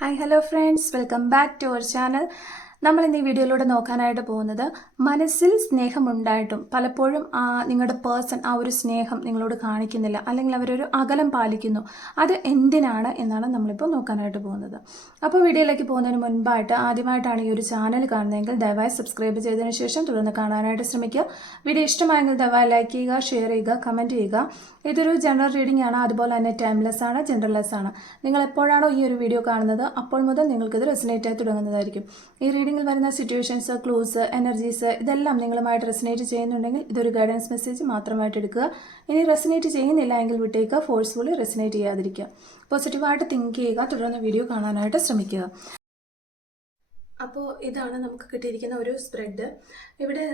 Hi hello friends, welcome back to our channel. നമ്മൾ ഇന്ന് ഈ വീഡിയോയിലൂടെ നോക്കാനായിട്ട് പോകുന്നത് മനസ്സിൽ സ്നേഹമുണ്ടായിട്ടും പലപ്പോഴും നിങ്ങളുടെ പേഴ്സൺ ആ ഒരു സ്നേഹം നിങ്ങളോട് കാണിക്കുന്നില്ല, അല്ലെങ്കിൽ അവരൊരു അകലം പാലിക്കുന്നു. അത് എന്തിനാണ് എന്നാണ് നമ്മളിപ്പോൾ നോക്കാനായിട്ട് പോകുന്നത്. അപ്പോൾ വീഡിയോയിലേക്ക് പോകുന്നതിന് മുൻപായിട്ട് ആദ്യമായിട്ടാണ് ഈ ഒരു ചാനൽ കാണുന്നതെങ്കിൽ ദയവായി സബ്സ്ക്രൈബ് ചെയ്തതിന് ശേഷം തുടർന്ന് കാണാനായിട്ട് ശ്രമിക്കുക. വീഡിയോ ഇഷ്ടമായെങ്കിൽ ദയവായി ലൈക്ക് ചെയ്യുക, ഷെയർ ചെയ്യുക, കമൻറ്റ് ചെയ്യുക. ഇതൊരു ജനറൽ റീഡിംഗ് ആണ്, അതുപോലെ തന്നെ ടൈംലെസ് ആണ്, ജനറൽലെസ് ആണ്. നിങ്ങൾ എപ്പോഴാണോ ഈ ഒരു വീഡിയോ കാണുന്നത് അപ്പോൾ മുതൽ നിങ്ങൾക്കിത് റെസിനേറ്റ് ആയി തുടങ്ങുന്നതായിരിക്കും. ഈ റീഡിംഗിൽ വരുന്ന സിറ്റുവേഷൻസ്, ക്ലൂസ്, എനർജീസ് ഇതെല്ലാം നിങ്ങളുമായിട്ട് റെസിനേറ്റ് ചെയ്യുന്നുണ്ടെങ്കിൽ ഇതൊരു ഗൈഡൻസ് മെസ്സേജ് മാത്രമായിട്ട് എടുക്കുക. ഇനി റെസിനേറ്റ് ചെയ്യുന്നില്ല എങ്കിൽ വിട്ടേക്കുക, ഫോഴ്സ്ഫുള്ളി റെസിനേറ്റ് ചെയ്യാതിരിക്കുക. പോസിറ്റീവായിട്ട് തിങ്ക് ചെയ്യുക, തുടർന്ന് വീഡിയോ കാണാനായിട്ട് ശ്രമിക്കുക. അപ്പോൾ ഇതാണ് നമുക്ക് കിട്ടിയിരിക്കുന്ന ഒരു സ്പ്രെഡ്. ഇവിടെ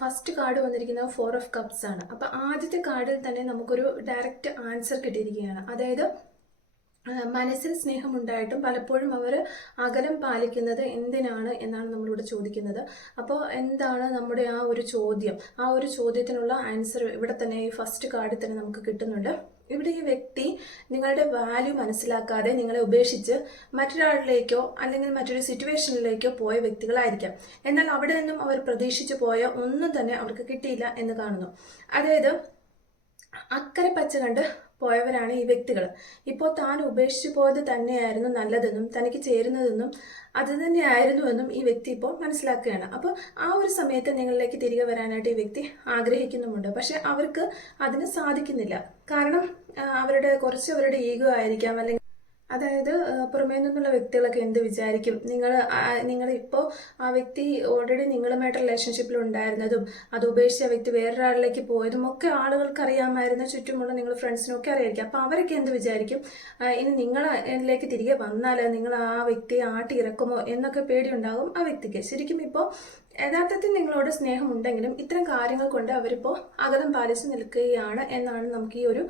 ഫസ്റ്റ് കാർഡ് വന്നിരിക്കുന്നത് 4 ഓഫ് കപ്സ് ആണ്. അപ്പോൾ ആദ്യത്തെ കാർഡിൽ തന്നെ നമുക്കൊരു ഡയറക്റ്റ് ആൻസർ കിട്ടിയിരിക്കുകയാണ്. അതായത് മനസ്സിൽ സ്നേഹമുണ്ടായിട്ടും പലപ്പോഴും അവർ അകലം പാലിക്കുന്നത് എന്തിനാണ് എന്നാണ് നമ്മളിവിടെ ചോദിക്കുന്നത്. അപ്പോൾ എന്താണ് നമ്മുടെ ആ ഒരു ചോദ്യം, ആ ഒരു ചോദ്യത്തിനുള്ള ആൻസർ ഇവിടെ തന്നെ ഈ ഫസ്റ്റ് കാർഡിൽ തന്നെ നമുക്ക് കിട്ടുന്നുണ്ട്. ഇവിടെ ഈ വ്യക്തി നിങ്ങളുടെ വാല്യൂ മനസ്സിലാക്കാതെ നിങ്ങളെ ഉപേക്ഷിച്ച് മറ്റൊരാളിലേക്കോ അല്ലെങ്കിൽ മറ്റൊരു സിറ്റുവേഷനിലേക്കോ പോയ വ്യക്തികളായിരിക്കാം. എന്നാൽ അവിടെ നിന്നും അവർ പ്രതീക്ഷിച്ചു പോയ ഒന്നും തന്നെ അവർക്ക് കിട്ടിയില്ല എന്ന് കാണുന്നു. അതായത് അക്കരെ പച്ച കണ്ട് പോയവരാണ് ഈ വ്യക്തികൾ. ഇപ്പോൾ താൻ ഉപേക്ഷിച്ചു പോയത് തന്നെയായിരുന്നു നല്ലതെന്നും തനിക്ക് ചേരുന്നതെന്നും അത് തന്നെയായിരുന്നുവെന്നും ഈ വ്യക്തി ഇപ്പോൾ മനസ്സിലാക്കുകയാണ്. അപ്പോൾ ആ ഒരു സമയത്ത് നിങ്ങളിലേക്ക് തിരികെ വരാനായിട്ട് ഈ വ്യക്തി ആഗ്രഹിക്കുന്നുമുണ്ട്. പക്ഷെ അവർക്ക് അതിന് സാധിക്കുന്നില്ല. കാരണം അവരുടെ ഈഗോ ആയിരിക്കാം, അല്ലെങ്കിൽ അതായത് പുറമേ നിന്നുള്ള വ്യക്തികളൊക്കെ എന്ത് വിചാരിക്കും, നിങ്ങളിപ്പോൾ ആ വ്യക്തി ഓൾറെഡി നിങ്ങളുമായിട്ട് റിലേഷൻഷിപ്പിൽ ഉണ്ടായിരുന്നതും അത് ഉപേക്ഷിച്ച് ആ വ്യക്തി വേറൊരാളിലേക്ക് പോയതും ഒക്കെ ആളുകൾക്ക് അറിയാമായിരുന്നു, ചുറ്റുമുള്ള നിങ്ങൾ ഫ്രണ്ട്സിനൊക്കെ അറിയായിരിക്കും. അപ്പോൾ അവരൊക്കെ എന്ത് വിചാരിക്കും, ഇനി നിങ്ങളിലേക്ക് തിരികെ വന്നാൽ നിങ്ങൾ ആ വ്യക്തിയെ ആട്ടിയിറക്കുമോ എന്നൊക്കെ പേടിയുണ്ടാകും ആ വ്യക്തിക്ക്. ശരിക്കും ഇപ്പോൾ യഥാർത്ഥത്തിൽ നിങ്ങളോട് സ്നേഹമുണ്ടെങ്കിലും ഇത്തരം കാര്യങ്ങൾ കൊണ്ട് അവരിപ്പോൾ അകലം പാലിച്ച് നിൽക്കുകയാണ് എന്നാണ് നമുക്ക് ഈ ഒരു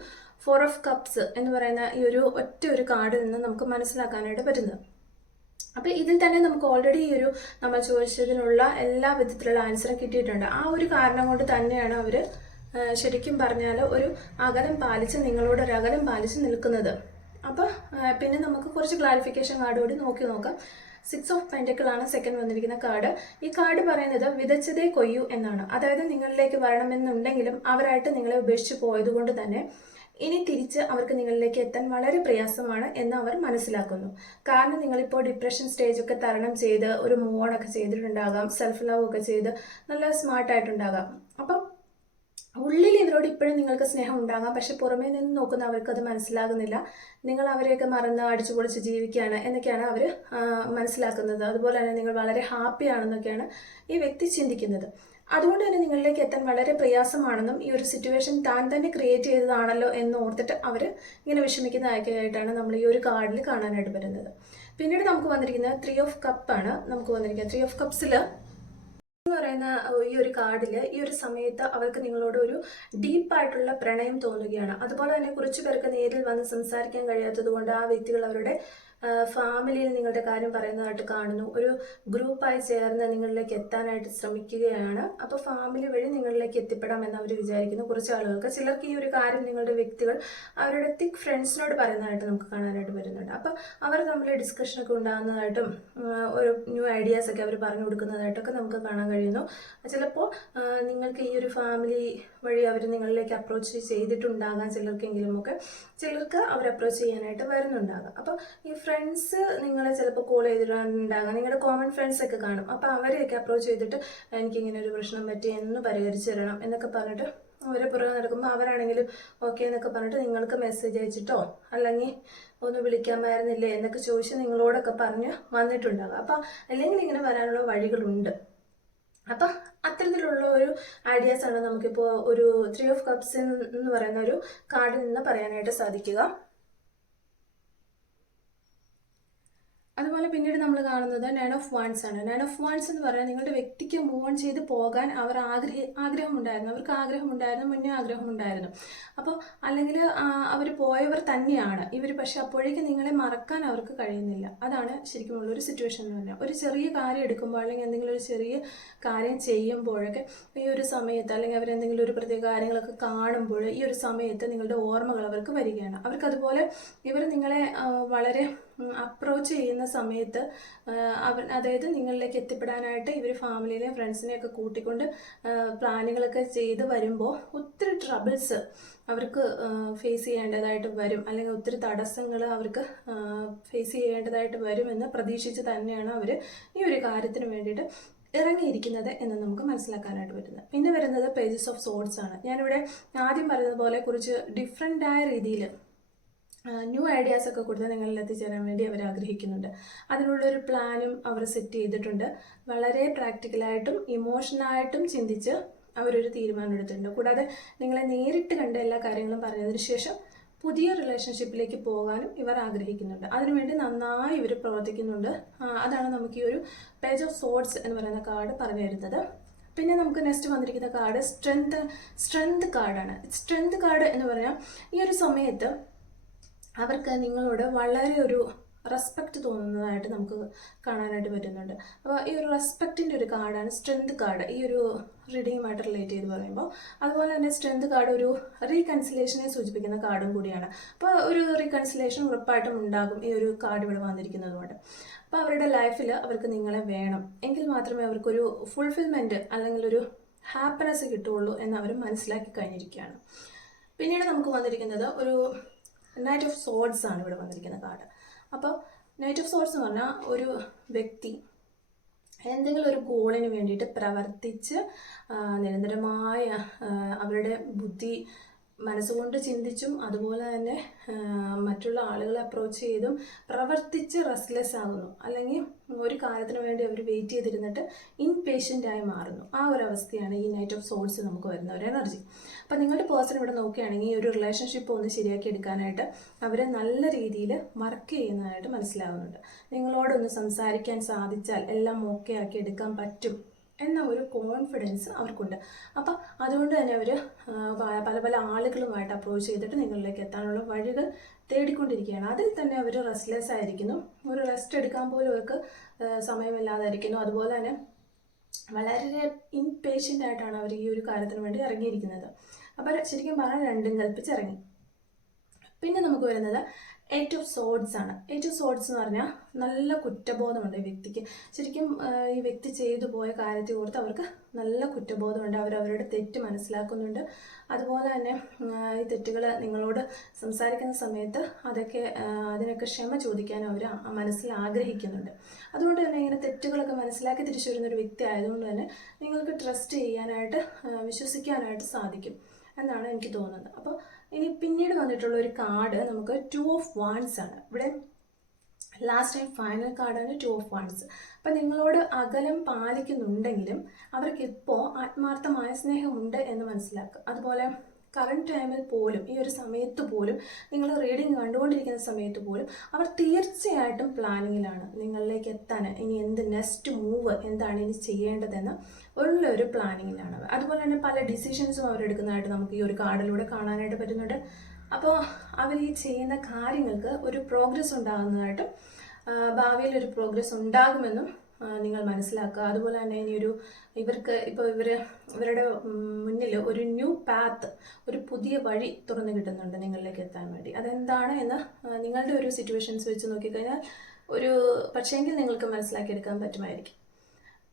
4 ഓഫ് കപ്സ് എന്ന് പറയുന്ന ഈ ഒറ്റ ഒരു കാർഡിൽ നിന്ന് നമുക്ക് മനസ്സിലാക്കാനായിട്ട് പറ്റുന്നത്. അപ്പോൾ ഇതിൽ തന്നെ നമുക്ക് ഓൾറെഡി ഈ നമ്മൾ ചോദിച്ചതിനുള്ള എല്ലാ വിധത്തിലുള്ള ആൻസറും കിട്ടിയിട്ടുണ്ട്. ആ ഒരു കാരണം കൊണ്ട് തന്നെയാണ് അവർ ശരിക്കും പറഞ്ഞാൽ ഒരു അകലം പാലിച്ച് നിങ്ങളോട് ഒരു അകലം പാലിച്ച് നിൽക്കുന്നത്. അപ്പോൾ പിന്നെ നമുക്ക് കുറച്ച് ക്ലാരിഫിക്കേഷൻ കാർഡ് കൂടി നോക്കാം. 6 ഓഫ് പെൻറ്റക്കിൾ ആണ് സെക്കൻഡ് വന്നിരിക്കുന്ന കാർഡ്. ഈ കാർഡ് പറയുന്നത് വിതച്ചതേ കൊയ്യൂ എന്നാണ്. അതായത് നിങ്ങളിലേക്ക് വരണമെന്നുണ്ടെങ്കിലും അവരായിട്ട് നിങ്ങളെ ഉപേക്ഷിച്ച് പോയതുകൊണ്ട് തന്നെ ഇനി തിരിച്ച് അവർക്ക് നിങ്ങളിലേക്ക് എത്താൻ വളരെ പ്രയാസമാണ് എന്ന് അവർ മനസ്സിലാക്കുന്നു. കാരണം നിങ്ങളിപ്പോൾ ഡിപ്രഷൻ സ്റ്റേജ് ഒക്കെ തരണം ചെയ്ത് ഒരു മൂവ് ഓൺ ഒക്കെ ചെയ്തിട്ടുണ്ടാകാം, സെൽഫ് ലവ് ഒക്കെ ചെയ്ത് നല്ല സ്മാർട്ടായിട്ടുണ്ടാകാം. അപ്പം ഉള്ളിൽ ഇവരോട് ഇപ്പോഴും നിങ്ങൾക്ക് സ്നേഹം ഉണ്ടാകാം, പക്ഷെ പുറമേ നിന്ന് നോക്കുന്ന അവർക്ക് അത് മനസ്സിലാകുന്നില്ല. നിങ്ങൾ അവരെയൊക്കെ മറന്ന് അടിച്ചു പൊളിച്ച് ജീവിക്കുകയാണ് എന്നൊക്കെയാണ് അവർ മനസ്സിലാക്കുന്നത്. അതുപോലെ തന്നെ നിങ്ങൾ വളരെ ഹാപ്പി ആണെന്നൊക്കെയാണ് ഈ വ്യക്തി ചിന്തിക്കുന്നത്. അതുകൊണ്ട് തന്നെ നിങ്ങളിലേക്ക് എത്താൻ വളരെ പ്രയാസമാണെന്നും ഈ ഒരു സിറ്റുവേഷൻ താൻ തന്നെ ക്രിയേറ്റ് ചെയ്തതാണല്ലോ എന്ന് ഓർത്തിട്ട് അവർ ഇങ്ങനെ വിഷമിക്കുന്നതായിട്ടാണ് നമ്മൾ ഈ ഒരു കാർഡിൽ കാണാനായിട്ട് വരുന്നത്. പിന്നീട് നമുക്ക് വന്നിരിക്കുന്നത് 3 ഓഫ് കപ്പ് ആണ് നമുക്ക് വന്നിരിക്കുന്നത്. 3 ഓഫ് കപ്സിൽ എന്ന് പറയുന്ന ഈ ഒരു കാർഡിൽ ഈ ഒരു സമയത്ത് അവർക്ക് നിങ്ങളോട് ഒരു ഡീപ്പായിട്ടുള്ള പ്രണയം തോന്നുകയാണ്. അതുപോലെ തന്നെ കുറച്ചു പേർക്ക് നേരിൽ വന്ന് സംസാരിക്കാൻ കഴിയാത്തത് കൊണ്ട് ആ വ്യക്തികൾ അവരുടെ ഫാമിലിയിൽ നിങ്ങളുടെ കാര്യം പറയുന്നതായിട്ട് കാണുന്നു. ഒരു ഗ്രൂപ്പായി ചേർന്ന് നിങ്ങളിലേക്ക് എത്താനായിട്ട് ശ്രമിക്കുകയാണ്. അപ്പോൾ ഫാമിലി വഴി നിങ്ങളിലേക്ക് എത്തിപ്പെടാമെന്ന് അവർ വിചാരിക്കുന്നു കുറച്ച് ആളുകൾക്ക്. ചിലർക്ക് ഈ ഒരു കാര്യം നിങ്ങളുടെ വ്യക്തികൾ അവരുടെ തിക് ഫ്രണ്ട്സിനോട് പറയുന്നതായിട്ട് നമുക്ക് കാണാനായിട്ട് വരുന്നുണ്ട്. അപ്പോൾ അവർ തമ്മിൽ ഡിസ്കഷനൊക്കെ ഉണ്ടാകുന്നതായിട്ടും ഒരു ന്യൂ ഐഡിയാസ് ഒക്കെ അവർ പറഞ്ഞു കൊടുക്കുന്നതായിട്ടൊക്കെ നമുക്ക് കാണാൻ കഴിയുന്നു. ചിലപ്പോൾ നിങ്ങൾക്ക് ഈ ഒരു ഫാമിലി വഴി അവർ നിങ്ങളിലേക്ക് അപ്രോച്ച് ചെയ്തിട്ടുണ്ടാകാം ചിലർക്കെങ്കിലുമൊക്കെ, ചിലർക്ക് അവർ അപ്രോച്ച് ചെയ്യാനായിട്ട് വരുന്നുണ്ടാകാം. അപ്പോൾ ഈ ഫ്രണ്ട്സ് നിങ്ങളെ ചിലപ്പോൾ കോൾ ചെയ്തിട്ടുണ്ടാകാം, നിങ്ങളുടെ കോമൺ ഫ്രണ്ട്സ് ഒക്കെ കാണും. അപ്പോൾ അവരെയൊക്കെ അപ്രോച്ച് ചെയ്തിട്ട് എനിക്കിങ്ങനെ ഒരു പ്രശ്നം പറ്റി എന്ന് പരിഹരിച്ചു തരണം എന്നൊക്കെ പറഞ്ഞിട്ട് അവരെ പുറകെ നടക്കുമ്പോൾ അവരാണെങ്കിലും ഓക്കെ എന്നൊക്കെ പറഞ്ഞിട്ട് നിങ്ങൾക്ക് മെസ്സേജ് അയച്ചിട്ടോ അല്ലെങ്കിൽ ഒന്ന് വിളിക്കാമായിരുന്നില്ലേ എന്നൊക്കെ ചോദിച്ച് നിങ്ങളോടൊക്കെ പറഞ്ഞ് വന്നിട്ടുണ്ടാകാം. അപ്പം അല്ലെങ്കിൽ ഇങ്ങനെ വരാനുള്ള വഴികളുണ്ട്. അപ്പം അത്തരത്തിലുള്ള ഒരു ഐഡിയാസ് ആണ് നമുക്കിപ്പോൾ ഒരു 3 ഓഫ് കപ്സ് എന്ന് പറയുന്ന ഒരു കാർഡിൽ നിന്ന് പറയാനായിട്ട് സാധിക്കുക. അതുപോലെ പിന്നീട് നമ്മൾ കാണുന്നത് 9 ഓഫ് വാൻഡ്സ് ആണ്. 9 ഓഫ് വാൻഡ്സ് എന്ന് പറയുന്നത് നിങ്ങളുടെ വ്യക്തിക്ക് മൂവ് ഓൺ ചെയ്ത് പോകാൻ അവർക്ക് ആഗ്രഹമുണ്ടായിരുന്നു, മുന്നേ ആഗ്രഹമുണ്ടായിരുന്നു. അപ്പോൾ അല്ലെങ്കിൽ അവർ പോയവർ തന്നെയാണ് ഇവർ, പക്ഷെ അപ്പോഴേക്കും നിങ്ങളെ മറക്കാൻ അവർക്ക് കഴിയുന്നില്ല. അതാണ് ശരിക്കുമുള്ള ഒരു സിറ്റുവേഷൻ എന്ന് പറഞ്ഞാൽ. ഒരു ചെറിയ കാര്യം എടുക്കുമ്പോൾ അല്ലെങ്കിൽ എന്തെങ്കിലും ഒരു ചെറിയ കാര്യം ചെയ്യുമ്പോഴൊക്കെ ഈ ഒരു സമയത്ത് അല്ലെങ്കിൽ അവരെന്തെങ്കിലും ഒരു പ്രത്യേക കാര്യങ്ങളൊക്കെ കാണുമ്പോൾ ഈ ഒരു സമയത്ത് നിങ്ങളുടെ ഓർമ്മകൾ അവർക്ക് വരികയാണ്. അവർക്കതുപോലെ ഇവർ നിങ്ങളെ വളരെ അപ്രോച്ച് ചെയ്യുന്ന സമയത്ത് അതായത് നിങ്ങളിലേക്ക് എത്തിപ്പെടാനായിട്ട് ഇവർ ഫാമിലിയിലെയും ഫ്രണ്ട്സിനെയൊക്കെ കൂട്ടിക്കൊണ്ട് പ്ലാനുകളൊക്കെ ചെയ്ത് വരുമ്പോൾ ഒത്തിരി ട്രബിൾസ് അവർക്ക് ഫേസ് ചെയ്യേണ്ടതായിട്ട് വരും, അല്ലെങ്കിൽ ഒത്തിരി തടസ്സങ്ങൾ അവർക്ക് ഫേസ് ചെയ്യേണ്ടതായിട്ട് വരുമെന്ന് പ്രതീക്ഷിച്ച് തന്നെയാണ് അവർ ഈ ഒരു കാര്യത്തിന് വേണ്ടിയിട്ട് ഇറങ്ങിയിരിക്കുന്നത് എന്ന് നമുക്ക് മനസ്സിലാക്കാനായിട്ട് പറ്റുന്നത്. പിന്നെ വരുന്നത് പേജസ് ഓഫ് സോർട്സ് ആണ്. ഞാനിവിടെ ആദ്യം പറഞ്ഞതുപോലെ കുറച്ച് ഡിഫറെൻ്റായ രീതിയിൽ ന്യൂ ഐഡിയാസ് ഒക്കെ കൊടുത്ത് നിങ്ങളിൽ എത്തിച്ചേരാൻ വേണ്ടി അവർ ആഗ്രഹിക്കുന്നുണ്ട്. അതിനുള്ളൊരു പ്ലാനും അവർ സെറ്റ് ചെയ്തിട്ടുണ്ട്. വളരെ പ്രാക്ടിക്കലായിട്ടും ഇമോഷനായിട്ടും ചിന്തിച്ച് അവരൊരു തീരുമാനം എടുത്തിട്ടുണ്ട്. കൂടാതെ നിങ്ങളെ നേരിട്ട് കണ്ട എല്ലാ കാര്യങ്ങളും പറഞ്ഞതിന് ശേഷം പുതിയ റിലേഷൻഷിപ്പിലേക്ക് പോകാനും ഇവർ ആഗ്രഹിക്കുന്നുണ്ട്. അതിനുവേണ്ടി നന്നായി ഇവർ പ്രവർത്തിക്കുന്നുണ്ട്. അതാണ് നമുക്ക് ഈ ഒരു പേജ് ഓഫ് സോർട്സ് എന്ന് പറയുന്ന കാർഡ് പറഞ്ഞു തരുന്നത്. പിന്നെ നമുക്ക് നെക്സ്റ്റ് വന്നിരിക്കുന്ന കാർഡ് സ്ട്രെങ്ത് കാർഡാണ്. സ്ട്രെങ്ത് കാർഡ് എന്ന് പറഞ്ഞാൽ ഈ ഒരു സമയത്ത് അവർക്ക് നിങ്ങളോട് വളരെ ഒരു റെസ്പെക്റ്റ് തോന്നുന്നതായിട്ട് നമുക്ക് കാണാനായിട്ട് പറ്റുന്നുണ്ട്. അപ്പോൾ ഈ ഒരു റെസ്പെക്റ്റിൻ്റെ ഒരു കാർഡാണ് സ്ട്രെങ്ത് കാർഡ് ഈ ഒരു റീഡിങ്ങുമായിട്ട് റിലേറ്റ് ചെയ്ത് പറയുമ്പോൾ. അതുപോലെ തന്നെ സ്ട്രെങ്ത് കാർഡ് ഒരു റീകൺസിലേഷനെ സൂചിപ്പിക്കുന്ന കാർഡും കൂടിയാണ്. അപ്പോൾ ഒരു റീകൺസിലേഷൻ ഉറപ്പായിട്ടും ഉണ്ടാകും ഈ ഒരു കാർഡ് ഇവിടെ വന്നിരിക്കുന്നതുകൊണ്ട്. അപ്പോൾ അവരുടെ ലൈഫിൽ അവർക്ക് നിങ്ങളെ വേണം, എങ്കിൽ മാത്രമേ അവർക്കൊരു ഫുൾഫിൽമെൻറ്റ് അല്ലെങ്കിൽ ഒരു ഹാപ്പിനെസ് കിട്ടുകയുള്ളൂ എന്ന് അവർ മനസ്സിലാക്കി കഴിഞ്ഞിരിക്കുകയാണ്. പിന്നീട് നമുക്ക് വന്നിരിക്കുന്നത് ഒരു നൈറ്റ് ഓഫ് സോർഡ്സ് ആണ് ഇവിടെ വന്നിരിക്കുന്ന കാർഡ്. അപ്പോൾ നൈറ്റ് ഓഫ് സോർഡ്സ് എന്ന് പറഞ്ഞാൽ ഒരു വ്യക്തി എന്തെങ്കിലും ഒരു ഗോളിന് വേണ്ടിയിട്ട് പ്രവർത്തിച്ച് നിരന്തരമായ അവരുടെ ബുദ്ധി മനസ്സുകൊണ്ട് ചിന്തിച്ചും അതുപോലെ തന്നെ മറ്റുള്ള ആളുകളെ അപ്രോച്ച് ചെയ്തും പ്രവർത്തിച്ച് റെസ്റ്റ്ലെസ് ആകുന്നു, അല്ലെങ്കിൽ ഒരു കാര്യത്തിന് വേണ്ടി അവർ വെയിറ്റ് ചെയ്തിരുന്നിട്ട് ഇൻപേഷ്യൻ്റായി മാറുന്നു. ആ ഒരു അവസ്ഥയാണ് ഈ നൈറ്റ് ഓഫ് സോൾസ് നമുക്ക് വരുന്ന ഒരു എനർജി. അപ്പോൾ നിങ്ങളുടെ പേഴ്സൺ ഇവിടെ നോക്കുകയാണെങ്കിൽ ഈ ഒരു റിലേഷൻഷിപ്പ് ഒന്ന് ശരിയാക്കി എടുക്കാനായിട്ട് അവരെ നല്ല രീതിയിൽ വർക്ക് ചെയ്യുന്നതായിട്ട് മനസ്സിലാവുന്നുണ്ട്. നിങ്ങളോടൊന്ന് സംസാരിക്കാൻ സാധിച്ചാൽ എല്ലാം ഓക്കെ ആക്കി എടുക്കാൻ പറ്റും എന്ന ഒരു കോൺഫിഡൻസ് അവർക്കുണ്ട്. അപ്പം അതുകൊണ്ട് തന്നെ അവർ പല പല ആളുകളുമായിട്ട് അപ്രോച്ച് ചെയ്തിട്ട് നിങ്ങളിലേക്ക് എത്താനുള്ള വഴികൾ തേടിക്കൊണ്ടിരിക്കുകയാണ്. അതിൽ തന്നെ അവർ റെസ്റ്റ്ലെസ് ആയിരിക്കുന്നു, ഒരു റെസ്റ്റ് എടുക്കാൻ പോലും അവർക്ക് സമയമില്ലാതായിരിക്കുന്നു. അതുപോലെ തന്നെ വളരെ ഇൻപേഷ്യൻ്റ് ആയിട്ടാണ് അവർ ഈ ഒരു കാര്യത്തിന് വേണ്ടി ഇറങ്ങിയിരിക്കുന്നത്. അപ്പോൾ ശരിക്കും പറഞ്ഞാൽ രണ്ടും കൽപ്പിച്ചിറങ്ങി. പിന്നെ നമുക്ക് വരുന്നത് എയ്റ്റ് ഓഫ് സോർഡ്സ് ആണ്. എയ്റ്റ് ഓഫ് സോർഡ്സ് എന്ന് പറഞ്ഞാൽ നല്ല കുറ്റബോധമുണ്ട് ഈ വ്യക്തിക്ക്. ശരിക്കും ഈ വ്യക്തി ചെയ്തു പോയ കാര്യത്തെ ഓർത്ത് അവർക്ക് നല്ല കുറ്റബോധമുണ്ട്. അവരവരുടെ തെറ്റ് മനസ്സിലാക്കുന്നുണ്ട്. അതുപോലെ തന്നെ ഈ തെറ്റുകൾ നിങ്ങളോട് സംസാരിക്കുന്ന സമയത്ത് അതിനൊക്കെ ക്ഷമ ചോദിക്കാൻ അവർ മനസ്സിൽ ആഗ്രഹിക്കുന്നുണ്ട്. അതുകൊണ്ട് തന്നെ ഇങ്ങനെ തെറ്റുകളൊക്കെ മനസ്സിലാക്കി തിരിച്ചു വരുന്ന ഒരു വ്യക്തി ആയതുകൊണ്ട് തന്നെ നിങ്ങൾക്ക് ട്രസ്റ്റ് ചെയ്യാനായിട്ട് വിശ്വസിക്കാനായിട്ട് സാധിക്കും എന്നാണ് എനിക്ക് തോന്നുന്നത്. അപ്പോൾ ഇനി പിന്നീട് വന്നിട്ടുള്ള ഒരു കാർഡ് നമുക്ക് 2 ഓഫ് വാൻഡ്സ് ആണ്. ഇവിടെ ലാസ്റ്റ് ആൻഡ് ഫൈനൽ കാർഡാണ് 2 ഓഫ് വാൻഡ്സ്. അപ്പം നിങ്ങളോട് അകലം പാലിക്കുന്നുണ്ടെങ്കിലും അവർക്കിപ്പോൾ ആത്മാർത്ഥമായ സ്നേഹമുണ്ട് എന്ന് മനസ്സിലാക്കുക. അതുപോലെ കറണ്ട് ടൈമിൽ പോലും ഈ ഒരു സമയത്ത് പോലും നിങ്ങൾ റീഡിങ് കണ്ടുകൊണ്ടിരിക്കുന്ന സമയത്ത് പോലും അവർ തീർച്ചയായിട്ടും പ്ലാനിങ്ങിലാണ് നിങ്ങളിലേക്ക് എത്താൻ. ഇനി എന്ത് നെക്സ്റ്റ് മൂവ് എന്താണ് ഇനി ചെയ്യേണ്ടതെന്ന് ഉള്ളൊരു പ്ലാനിങ്ങിലാണ്. അതുപോലെ തന്നെ പല ഡിസിഷൻസും അവരെടുക്കുന്നതായിട്ട് നമുക്ക് ഈ ഒരു കാർഡിലൂടെ കാണാനായിട്ട് പറ്റുന്നുണ്ട്. അപ്പോൾ അവർ ഈ ചെയ്യുന്ന കാര്യങ്ങൾക്ക് ഒരു പ്രോഗ്രസ് ഉണ്ടാകുന്നതായിട്ടും ഭാവിയിൽ ഒരു പ്രോഗ്രസ് ഉണ്ടാകുമെന്നും നിങ്ങൾ മനസ്സിലാക്കുക. അതുപോലെ തന്നെ ഇനിയൊരു ഇവർക്ക് ഇപ്പോൾ ഇവരുടെ മുന്നിൽ ഒരു ന്യൂ പാത്ത്, ഒരു പുതിയ വഴി തുറന്നു കിട്ടുന്നുണ്ട് നിങ്ങളിലേക്ക് എത്താൻ വേണ്ടി. അതെന്താണ് എന്ന് നിങ്ങളുടെ ഒരു സിറ്റുവേഷൻസ് വെച്ച് നോക്കിക്കഴിഞ്ഞാൽ പക്ഷേങ്കിൽ നിങ്ങൾക്ക് മനസ്സിലാക്കിയെടുക്കാൻ പറ്റുമായിരിക്കും.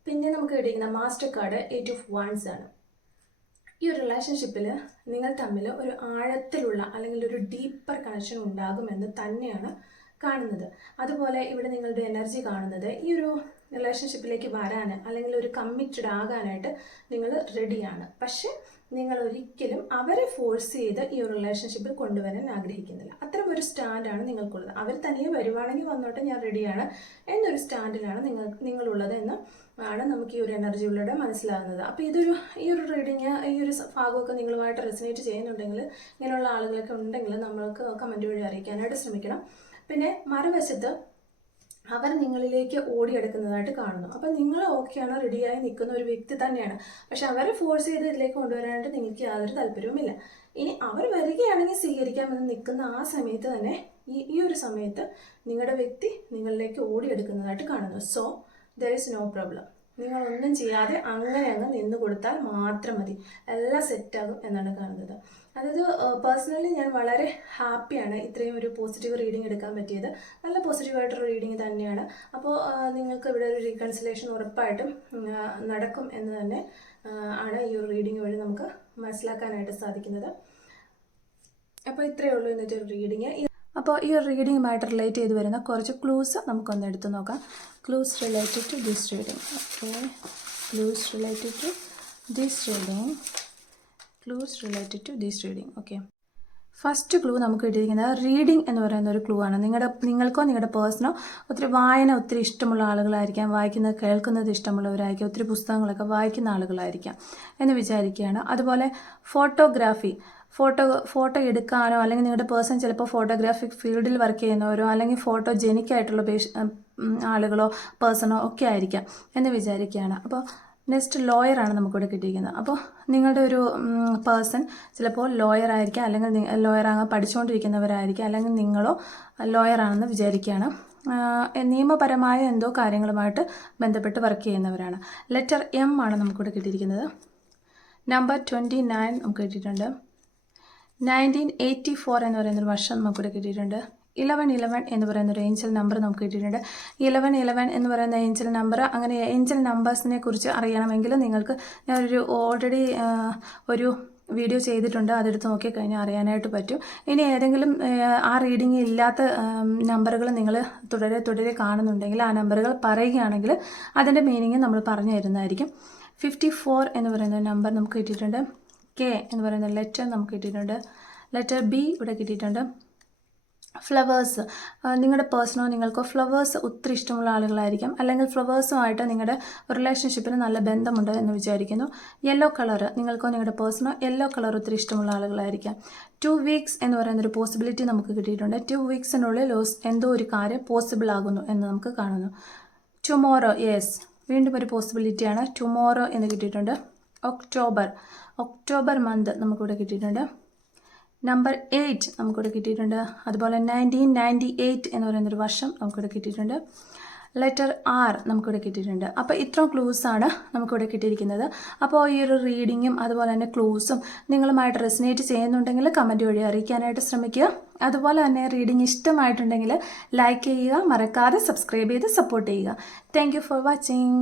പിന്നെ നമുക്ക് കിട്ടിയിരിക്കുന്ന മാസ്റ്റർ കാർഡ് 8 ഓഫ് വാൻഡ്സ് ആണ്. ഈ ഒരു റിലേഷൻഷിപ്പിൽ നിങ്ങൾ തമ്മിൽ ഒരു ആഴത്തിലുള്ള അല്ലെങ്കിൽ ഒരു ഡീപ്പർ കണക്ഷൻ ഉണ്ടാകുമെന്ന് തന്നെയാണ് കാണുന്നത്. അതുപോലെ ഇവിടെ നിങ്ങളുടെ എനർജി കാണുന്നത് ഈ ഒരു റിലേഷൻഷിപ്പിലേക്ക് വരാൻ അല്ലെങ്കിൽ ഒരു കമ്മിറ്റഡ് ആകാനായിട്ട് നിങ്ങൾ റെഡിയാണ്. പക്ഷെ നിങ്ങൾ ഒരിക്കലും അവരെ ഫോഴ്സ് ചെയ്ത് ഈ ഒരു റിലേഷൻഷിപ്പിൽ കൊണ്ടുവരാൻ ആഗ്രഹിക്കുന്നില്ല. അത്തരം ഒരു സ്റ്റാൻഡാണ് നിങ്ങൾക്കുള്ളത്. അവർ തനിയെ വരുവാണെങ്കിൽ വന്നോട്ടെ, ഞാൻ റെഡിയാണ് എന്നൊരു സ്റ്റാൻഡിലാണ് നിങ്ങളുള്ളത് എന്ന് ആണ് നമുക്ക് ഈ ഒരു എനർജിയിലൂടെ മനസ്സിലാകുന്നത്. അപ്പോൾ ഈ ഒരു റീഡിങ്, ഈ ഒരു ഭാഗമൊക്കെ നിങ്ങളുമായിട്ട് റെസനേറ്റ് ചെയ്യുന്നുണ്ടെങ്കിൽ, ഇങ്ങനെയുള്ള ആളുകളൊക്കെ ഉണ്ടെങ്കിൽ നമ്മൾക്ക് കമൻറ്റ് വഴി അറിയിക്കാനായിട്ട് ശ്രമിക്കണം. പിന്നെ മറുവശത്ത് അവർ നിങ്ങളിലേക്ക് ഓടിയെടുക്കുന്നതായിട്ട് കാണുന്നു. അപ്പം നിങ്ങൾ ഓക്കെയാണ്, റെഡിയായി നിൽക്കുന്ന ഒരു വ്യക്തി തന്നെയാണ്. പക്ഷെ അവരെ ഫോഴ്സ് ചെയ്ത് ഇതിലേക്ക് കൊണ്ടുവരാനായിട്ട് നിങ്ങൾക്ക് യാതൊരു താല്പര്യവുമില്ല. ഇനി അവർ വരികയാണെങ്കിൽ സ്വീകരിക്കാമെന്ന് നിൽക്കുന്ന ആ സമയത്ത് തന്നെ ഈ ഒരു സമയത്ത് നിങ്ങളുടെ വ്യക്തി നിങ്ങളിലേക്ക് ഓടിയെടുക്കുന്നതായിട്ട് കാണുന്നു. So there is no problem. നിങ്ങളൊന്നും ചെയ്യാതെ അങ്ങനെ അങ്ങ് നിന്ന് കൊടുത്താൽ മാത്രം മതി, എല്ലാം സെറ്റാകും എന്നാണ് കാണുന്നത്. അതായത് പേഴ്സണലി ഞാൻ വളരെ ഹാപ്പിയാണ് ഇത്രയും ഒരു പോസിറ്റീവ് റീഡിംഗ് എടുക്കാൻ പറ്റിയത്. നല്ല പോസിറ്റീവായിട്ടൊരു റീഡിംഗ് തന്നെയാണ്. അപ്പോൾ നിങ്ങൾക്ക് ഇവിടെ ഒരു റീകൺസിലേഷൻ ഉറപ്പായിട്ടും നടക്കും എന്ന് തന്നെ ആണ് ഈ ഒരു റീഡിംഗ് വഴി നമുക്ക് മനസ്സിലാക്കാനായിട്ട് സാധിക്കുന്നത്. അപ്പോൾ ഇത്രയേ ഉള്ളൂ ഇന്നത്തെ ഒരു റീഡിങ്. അപ്പോൾ ഈ ഒരു റീഡിങ്ങുമായിട്ട് റിലേറ്റ് ചെയ്ത് വരുന്ന കുറച്ച് ക്ലൂസ് നമുക്കൊന്ന് എടുത്ത് നോക്കാം. Clues related to this reading. Okay, clues related to this reading. Clues related to this reading. Okay, first clue നമുക്ക് കിട്ടിയിരിക്കുന്നത് റീഡിംഗ് എന്ന് പറയുന്ന ഒരു ക്ലൂ ആണ്. നിങ്ങൾക്കോ നിങ്ങളുടെ പേഴ്സണോ ഒത്തിരി ഇഷ്ടമുള്ള ആളുകളായിരിക്കാം, വായിക്കുന്നത് കേൾക്കുന്നത് ഇഷ്ടമുള്ളവരായിരിക്കാം, ഒത്തിരി പുസ്തകങ്ങളൊക്കെ വായിക്കുന്ന ആളുകളായിരിക്കാം എന്ന് വിചാരിക്കുകയാണ്. അതുപോലെ ഫോട്ടോഗ്രാഫി, ഫോട്ടോ എടുക്കാനോ അല്ലെങ്കിൽ നിങ്ങളുടെ പേഴ്സൺ ചിലപ്പോൾ ഫോട്ടോഗ്രാഫിക് ഫീൽഡിൽ വർക്ക് ചെയ്യുന്നവരോ അല്ലെങ്കിൽ ഫോട്ടോ ജെനിക്കായിട്ടുള്ള ആളുകളോ പേഴ്സണോ ഒക്കെ ആയിരിക്കാം എന്ന് വിചാരിക്കുകയാണ്. അപ്പോൾ നെക്സ്റ്റ് ലോയറാണ് നമുക്കിവിടെ കിട്ടിയിരിക്കുന്നത്. അപ്പോൾ നിങ്ങളുടെ ഒരു പേഴ്സൺ ചിലപ്പോൾ ലോയർ ആയിരിക്കാം, അല്ലെങ്കിൽ ലോയറാകാൻ പഠിച്ചുകൊണ്ടിരിക്കുന്നവരായിരിക്കാം, അല്ലെങ്കിൽ നിങ്ങളോ ലോയറാണെന്ന് വിചാരിക്കുകയാണ്. നിയമപരമായ എന്തോ കാര്യങ്ങളുമായിട്ട് ബന്ധപ്പെട്ട് വർക്ക് ചെയ്യുന്നവരാണ്. ലെറ്റർ എം ആണ് നമുക്കിവിടെ കിട്ടിയിരിക്കുന്നത്. നമ്പർ 29 നമുക്ക് കിട്ടിയിട്ടുണ്ട്. 1984 എന്ന് പറയുന്നൊരു വർഷം നമുക്കിവിടെ കിട്ടിയിട്ടുണ്ട്. 1111 എന്ന് പറയുന്നൊരു ഏഞ്ചൽ നമ്പർ നമുക്ക് കിട്ടിയിട്ടുണ്ട്. 1111 എന്ന് പറയുന്ന ഏഞ്ചൽ നമ്പർ, അങ്ങനെ ഏഞ്ചൽ നമ്പേഴ്സിനെ കുറിച്ച് അറിയണമെങ്കിൽ നിങ്ങൾക്ക് ഞാനൊരു ഓൾറെഡി ഒരു വീഡിയോ ചെയ്തിട്ടുണ്ട്, അതെടുത്ത് നോക്കിക്കഴിഞ്ഞാൽ അറിയാനായിട്ട് പറ്റും. ഇനി ഏതെങ്കിലും ആ റീഡിംഗ് ഇല്ലാത്ത നമ്പറുകൾ നിങ്ങൾ തുടരെ കാണുന്നുണ്ടെങ്കിൽ ആ നമ്പറുകൾ പറയുകയാണെങ്കിൽ അതിൻ്റെ മീനിങ് നമ്മൾ പറഞ്ഞു തരുന്നതായിരിക്കും. 54 എന്ന് പറയുന്ന നമ്പർ നമുക്ക് കിട്ടിയിട്ടുണ്ട്. കെ എന്ന് പറയുന്ന ലെറ്റർ നമുക്ക് കിട്ടിയിട്ടുണ്ട്. ലെറ്റർ ബി ഇവിടെ കിട്ടിയിട്ടുണ്ട്. ഫ്ലവേഴ്സ്, നിങ്ങളുടെ പേഴ്സണോ നിങ്ങൾക്കോ ഫ്ലവേഴ്സ് ഒത്തിരി ഇഷ്ടമുള്ള ആളുകളായിരിക്കാം, അല്ലെങ്കിൽ ഫ്ലവേഴ്സുമായിട്ട് നിങ്ങളുടെ റിലേഷൻഷിപ്പിന് നല്ല ബന്ധമുണ്ട് എന്ന് വിചാരിക്കുന്നു. യെല്ലോ കളർ, നിങ്ങൾക്കോ നിങ്ങളുടെ പേഴ്സണോ യെല്ലോ കളർ ഒത്തിരി ഇഷ്ടമുള്ള ആളുകളായിരിക്കാം. 2 വീക്സ് എന്ന് പറയുന്നൊരു പോസിബിലിറ്റി നമുക്ക് കിട്ടിയിട്ടുണ്ട്. 2 വീക്സിനുള്ളിൽ എന്തോ ഒരു കാര്യം പോസിബിൾ ആകുന്നു എന്ന് നമുക്ക് കാണുന്നു. ടുമോറോ, യെസ്, വീണ്ടും ഒരു പോസിബിലിറ്റിയാണ്. ടുമോറോ എന്ന് കിട്ടിയിട്ടുണ്ട്. ഒക്ടോബർ മന്ത് നമുക്കിവിടെ കിട്ടിയിട്ടുണ്ട്. നമ്പർ 8 നമുക്കിവിടെ കിട്ടിയിട്ടുണ്ട്. അതുപോലെ 1998 എന്ന് പറയുന്നൊരു വർഷം നമുക്കിവിടെ കിട്ടിയിട്ടുണ്ട്. ലെറ്റർ ആർ നമുക്കിവിടെ കിട്ടിയിട്ടുണ്ട്. അപ്പോൾ ഇത്രയും ക്ലൂസാണ് നമുക്കിവിടെ കിട്ടിയിരിക്കുന്നത്. അപ്പോൾ ഈ ഒരു റീഡിങ്ങും അതുപോലെ തന്നെ ക്ലൂസും നിങ്ങളുമായിട്ട് റെസിനേറ്റ് ചെയ്യുന്നുണ്ടെങ്കിൽ കമൻറ്റ് വഴി അറിയിക്കാനായിട്ട് ശ്രമിക്കുക. അതുപോലെ തന്നെ റീഡിംഗ് ഇഷ്ടമായിട്ടുണ്ടെങ്കിൽ ലൈക്ക് ചെയ്യുക, മറക്കാതെ സബ്സ്ക്രൈബ് ചെയ്ത് സപ്പോർട്ട് ചെയ്യുക. Thank you for watching.